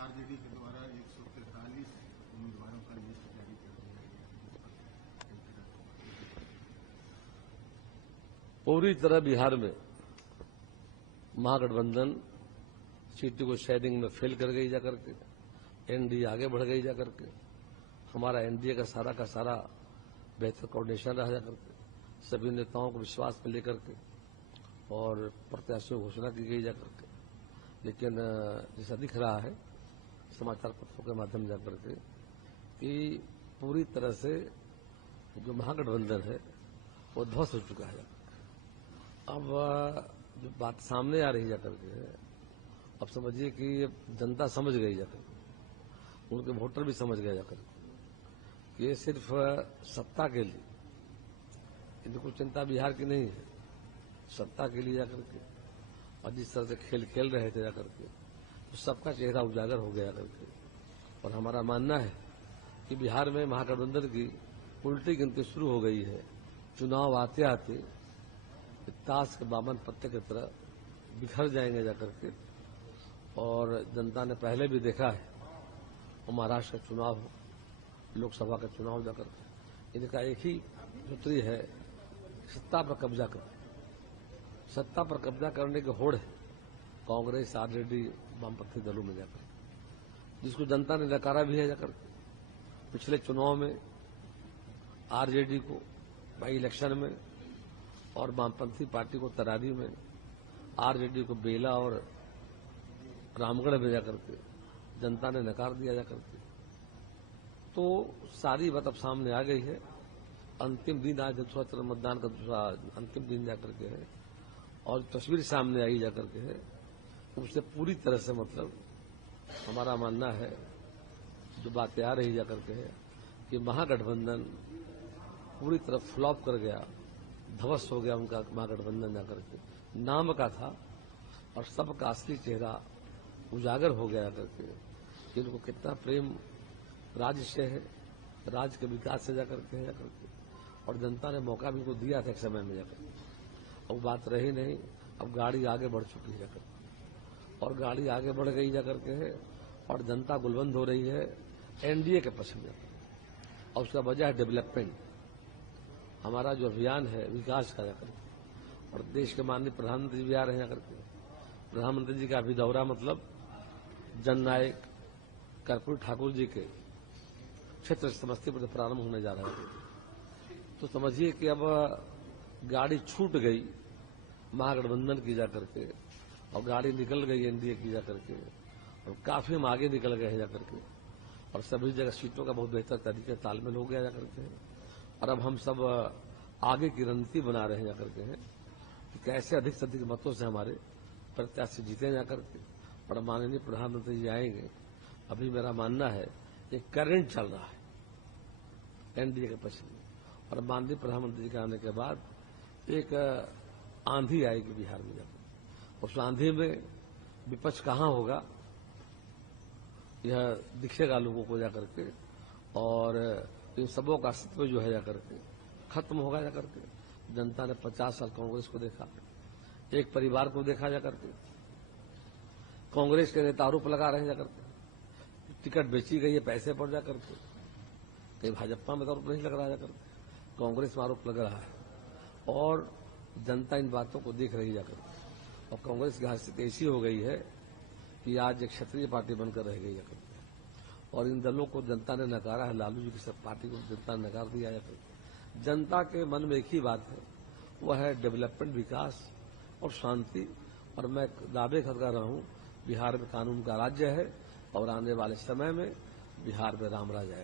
RJD के द्वारा 143 उम्मीदवारों का लिस्ट जारी कर दिया गया। पूरी तरह बिहार में महागठबंधन सीटों को शेयरिंग में फेल कर गई जाकर के, एनडीए आगे बढ़ गई जाकर के। हमारा एनडीए का सारा बेहतर कोऑर्डिनेशन रहा जाकर के, सभी नेताओं को विश्वास में लेकर के और प्रत्याशियों घोषणा की गई जाकर के। लेकिन जैसा दिख रहा है समाचार पत्रों के माध्यम जाकर के कि पूरी तरह से जो महागठबंधन है वो ध्वस्त हो चुका है। अब जो बात सामने आ रही जाकर के है, अब समझिए कि जनता समझ गई जाकर के, उनके वोटर भी समझ गए जाकर के ये सिर्फ सत्ता के लिए, इनकी कोई चिंता बिहार की नहीं है। सत्ता के लिए जाकर के और जिस तरह से खेल रहे थे जाकर के तो सबका चेहरा उजागर हो गया जाकर के। और हमारा मानना है कि बिहार में महागठबंधन की उल्टी गिनती शुरू हो गई है। चुनाव आते आते ताश के बावन पत्ते की तरह बिखर जाएंगे जाकर के। और जनता ने पहले भी देखा है, वो महाराष्ट्र का चुनाव हो, लोकसभा का चुनाव जाकर के, इनका एक ही सूत्री है, सत्ता पर कब्जा कर। सत्ता पर कब्जा करने की होड़ है कांग्रेस, आरजेडी, वामपंथी दलों में जाकर, जिसको जनता ने नकारा भी है जाकर। पिछले चुनाव में आरजेडी को बाई इलेक्शन में और वामपंथी पार्टी को तरारी में, आरजेडी को बेला और रामगढ़ में जाकर के जनता ने नकार दिया जाकर के। तो सारी बात अब सामने आ गई है। अंतिम दिन आज दूसरा चरण मतदान का दूसरा अंतिम दिन जाकर के है और तस्वीर सामने आई जाकर के है, उससे पूरी तरह से मतलब हमारा मानना है, जो बातें आ रही जाकर के है कि महागठबंधन पूरी तरह फ्लॉप कर गया, ध्वस्त हो गया उनका महागठबंधन जाकर के। नाम का था और सबका असली चेहरा उजागर हो गया जाकर के कि उनको कितना प्रेम राज्य से है, राज्य के विकास से जाकर के और जनता ने मौका भी उनको दिया था एक समय में जाकर। अब बात रही नहीं, अब गाड़ी आगे बढ़ चुकी है जाकर और गाड़ी आगे बढ़ गई जाकर के है और जनता गुलबंद हो रही है एनडीए के पक्ष में। और उसका वजह है डेवलपमेंट। हमारा जो अभियान है विकास का जाकर, और देश के माननीय प्रधानमंत्री भी आ रहे हैं जाकर के। प्रधानमंत्री जी का अभी दौरा मतलब जननायक कर्पूरी ठाकुर जी के क्षेत्र समस्तीपुर से प्रारंभ होने जा रहा है। तो समझिए कि अब गाड़ी छूट गई महागठबंधन की जाकर के और गाड़ी निकल गई एनडीए की जाकर के और काफी हम आगे निकल गए हैं जाकर के और सभी जगह सीटों का बहुत बेहतर तरीके तालमेल हो गया जाकर के। और अब हम सब आगे की रणनीति बना रहे हैं जाकर के हैं कि कैसे अधिक से अधिक मतों से हमारे प्रत्याशी जीते जाकर के और माननीय प्रधानमंत्री जी आएंगे। अभी मेरा मानना है एक करंट चल रहा है एनडीए के पक्ष में और माननीय प्रधानमंत्री जी के आने के बाद एक आंधी आएगी बिहार में जाकर। उस आंधी में विपक्ष कहां होगा यह दिखेगा लोगों को जाकर के और इन सबों का अस्तित्व जो है जाकर के खत्म होगा जाकर के। जनता ने 50 साल कांग्रेस को देखा, एक परिवार को देखा जाकर के। कांग्रेस के नेता आरोप लगा रहे हैं जाकर के टिकट बेची गई है पैसे पर जाकर के। कहीं भाजपा में तो आरोप नहीं लग रहा है जाकर के, कांग्रेस में आरोप लग रहा है और जनता इन बातों को देख रही जाकर। और कांग्रेस की हालत ऐसी हो गई है कि आज एक क्षत्रिय पार्टी बनकर रह गई जाकर और इन दलों को जनता ने नकारा है। लालू जी की सब पार्टी को जनता ने नकार दिया जाकर। जनता के मन में एक ही बात है, वह है डेवलपमेंट, विकास और शांति। और मैं दावे कर रहा हूं बिहार में कानून का राज्य है और आने वाले समय में बिहार में राम राज आएगा।